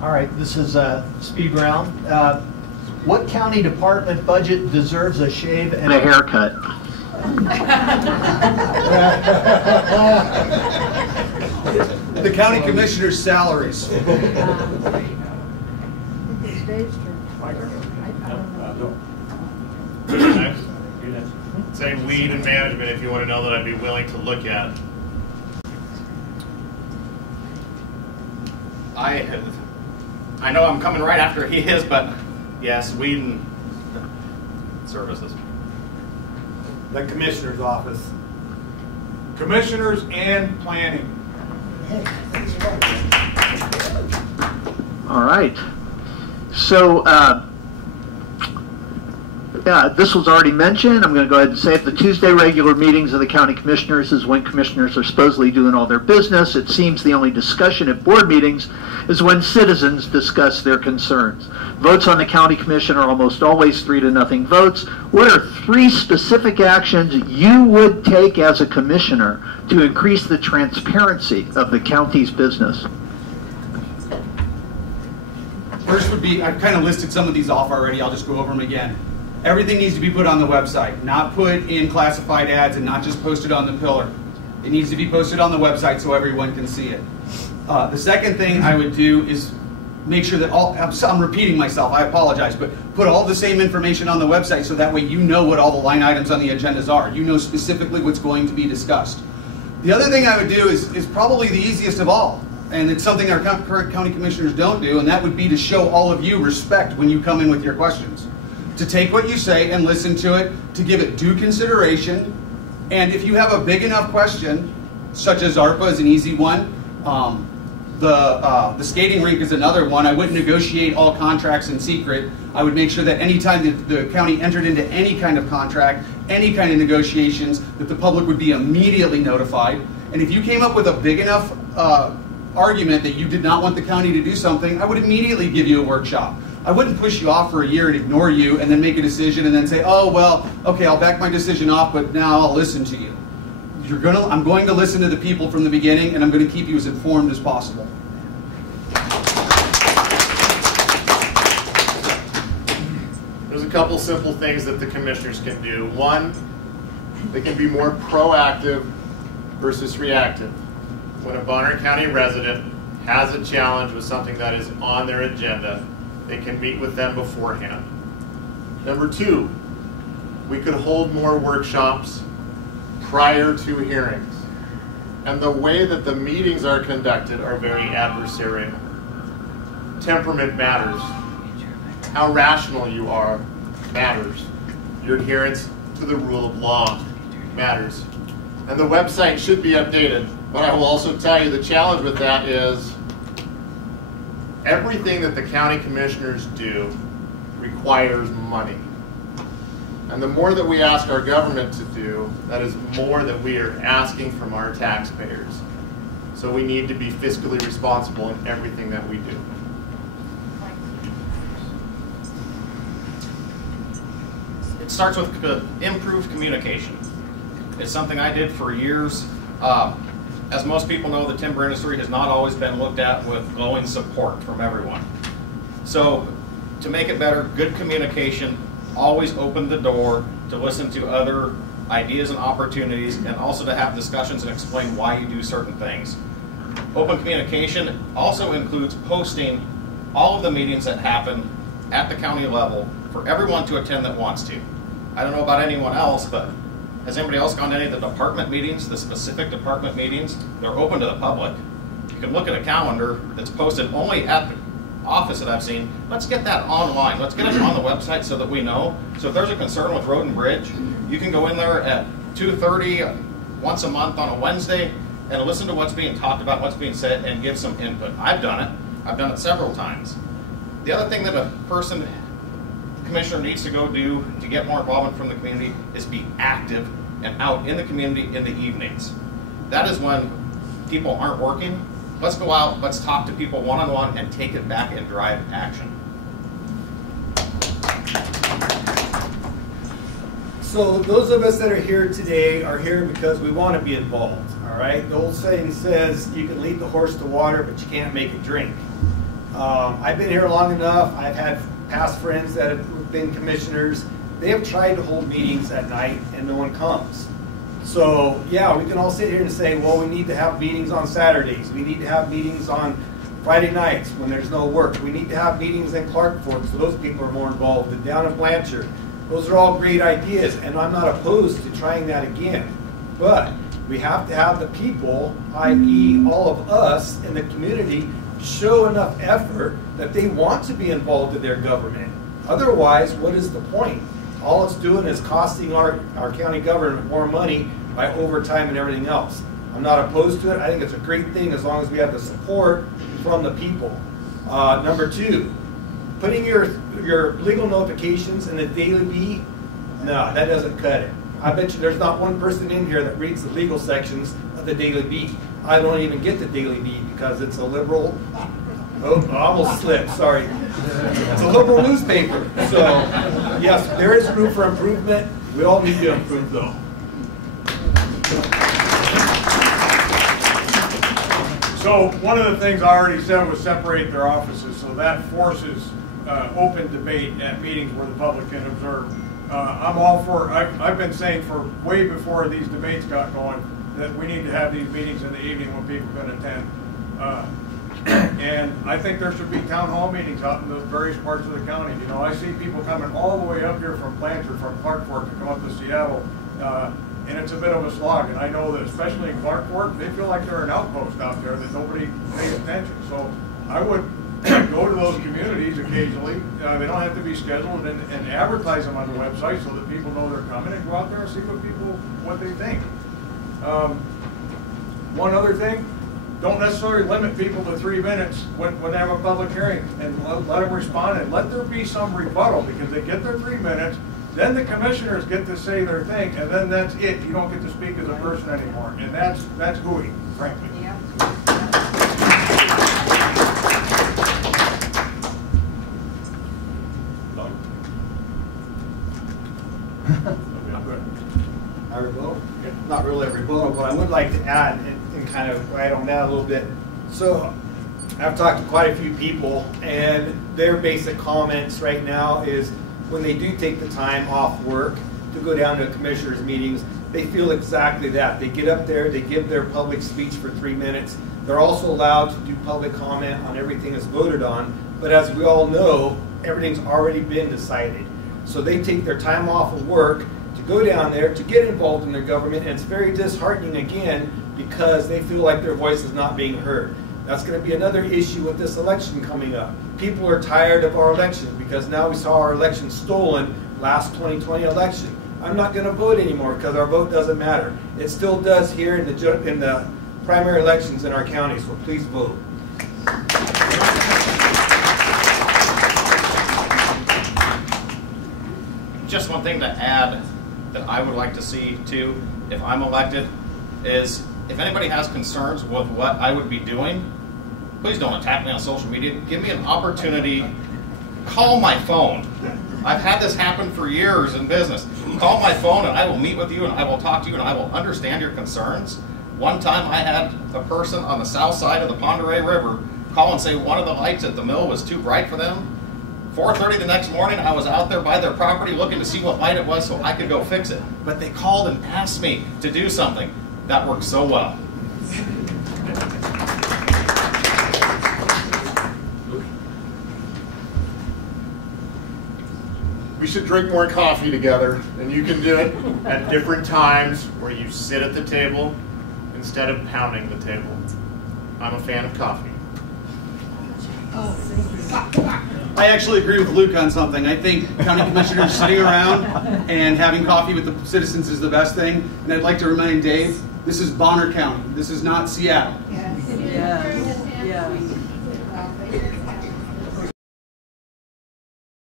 All right, this is speed round. What county department budget deserves a shave and a haircut? The county commissioner's salaries. Say weed and management if you want to know that I'd be willing to look at. I know I'm coming right after he is, but yes, weed and services. The commissioner's office. Commissioners and planning. All right. So, this was already mentioned. I'm going to go ahead and say it. The Tuesday regular meetings of the county commissioners is when commissioners are supposedly doing all their business. It seems the only discussion at board meetings is when citizens discuss their concerns. Votes on the county commission are almost always 3-0 votes. What are 3 specific actions you would take as a commissioner to increase the transparency of the county's business? First would be, I've kind of listed some of these off already. I'll just go over them again. Everything needs to be put on the website, not put in classified ads and not just posted on the pillar. It needs to be posted on the website so everyone can see it. The second thing I would do is make sure that I'm repeating myself, I apologize, but put all the same information on the website so that way you know what all the line items on the agendas are. You know specifically what's going to be discussed. The other thing I would do is probably the easiest of all, and it's something our current county commissioners don't do, and that would be to show all of you respect when you come in with your questions. To take what you say and listen to it, to give it due consideration, and if you have a big enough question, such as ARPA is an easy one, the skating rink is another one. I wouldn't negotiate all contracts in secret. I would make sure that anytime the county entered into any kind of contract, any kind of negotiations, that the public would be immediately notified. And if you came up with a big enough argument that you did not want the county to do something, I would immediately give you a workshop. I wouldn't push you off for a year and ignore you and then make a decision and then say, oh, well, okay, I'll back my decision off, but now I'll listen to you. I'm going to listen to the people from the beginning, and I'm going to keep you as informed as possible. There's a couple simple things that the commissioners can do. One, they can be more proactive versus reactive. When a Bonner County resident has a challenge with something that is on their agenda, they can meet with them beforehand. Number 2, we could hold more workshops prior to hearings. And the way that the meetings are conducted are very adversarial. Temperament matters. How rational you are matters. Your adherence to the rule of law matters. And the website should be updated. But I will also tell you the challenge with that is everything that the county commissioners do requires money. And the more that we ask our government to do, that is more that we are asking from our taxpayers. So we need to be fiscally responsible in everything that we do. It starts with improved communication. It's something I did for years. As most people know, the timber industry has not always been looked at with glowing support from everyone. So to make it better, good communication, always open the door to listen to other ideas and opportunities, and also to have discussions and explain why you do certain things. Open communication also includes posting all of the meetings that happen at the county level for everyone to attend that wants to. I don't know about anyone else, but has anybody else gone to any of the department meetings, the specific department meetings? They're open to the public. You can look at a calendar that's posted only at the office that I've seen. Let's get that online. Let's get it on the website so that we know. So if there's a concern with road and bridge, you can go in there at 2:30 once a month on a Wednesday and listen to what's being talked about, what's being said, and give some input. I've done it. I've done it several times. The other thing that a commissioner needs to go do to get more involvement from the community is be active and out in the community in the evenings. That is when people aren't working. Let's go out, let's talk to people one-on-one and take it back and drive action. So those of us that are here today are here because we want to be involved, all right? The old saying says you can lead the horse to water, but you can't make it drink. I've been here long enough. I've had past friends that have been commissioners. They have tried to hold meetings at night and no one comes. So yeah, we can all sit here and say, well, we need to have meetings on Saturdays. We need to have meetings on Friday nights when there's no work. We need to have meetings in Clark Fork so those people are more involved, and down in Blanchard. Those are all great ideas, and I'm not opposed to trying that again. But we have to have the people, i.e. all of us in the community, show enough effort that they want to be involved in their government. Otherwise, what is the point? All it's doing is costing our county government more money by overtime and everything else. I'm not opposed to it. I think it's a great thing as long as we have the support from the people. Number two, putting your legal notifications in the Daily Bee, no, that doesn't cut it. I bet you there's not one person in here that reads the legal sections of the Daily Bee. I don't even get the Daily Bee because it's a liberal, oh, I almost slipped, sorry. It's a liberal newspaper. So, yes, there is room for improvement. We all need to improve though. So one of the things I already said was separate their offices, so that forces open debate at meetings where the public can observe. I'm all for, I've been saying for way before these debates got going that we need to have these meetings in the evening when people can attend. And I think there should be town hall meetings out in those various parts of the county. You know, I see people coming all the way up here from Blanchard, from Clark Fork to come up to Seattle, and it's a bit of a slog. And I know that especially in Clark Fork, they feel like they're an outpost out there that nobody pays attention. So I would go to those communities occasionally. They don't have to be scheduled, and advertise them on the website so that people know they're coming, and go out there and see what they think. One other thing, don't necessarily limit people to 3 minutes when they have a public hearing, and let them respond, and let there be some rebuttal, because they get their 3 minutes, then the commissioners get to say their thing, and then that's it. You don't get to speak as a person anymore, and that's hooey, frankly. Yeah. I rebuttal? Not really a rebuttal, but I would like to add and kind of write on that a little bit. So I've talked to quite a few people, and their basic comments right now is when they do take the time off work to go down to commissioners' meetings, they feel exactly that. They get up there, they give their public speech for 3 minutes. They're also allowed to do public comment on everything that's voted on, but as we all know, everything's already been decided. So they take their time off of work to go down there to get involved in their government, and it's very disheartening again because they feel like their voice is not being heard. That's going to be another issue with this election coming up. People are tired of our elections because now we saw our election stolen last 2020 election. I'm not going to vote anymore because our vote doesn't matter. It still does here in the primary elections in our county, so please vote. Just one thing to add that I would like to see too, if I'm elected, is if anybody has concerns with what I would be doing, please don't attack me on social media. Give me an opportunity. Call my phone. I've had this happen for years in business. Call my phone and I will meet with you and I will talk to you and I will understand your concerns. One time I had a person on the south side of the Ponderay River call and say one of the lights at the mill was too bright for them. 4:30 the next morning, I was out there by their property looking to see what light it was so I could go fix it. But they called and asked me to do something. That worked so well. We should drink more coffee together, and you can do it at different times where you sit at the table instead of pounding the table. I'm a fan of coffee. I actually agree with Luke on something. I think county commissioners sitting around and having coffee with the citizens is the best thing. And I'd like to remind Dave, this is Bonner County. This is not Seattle.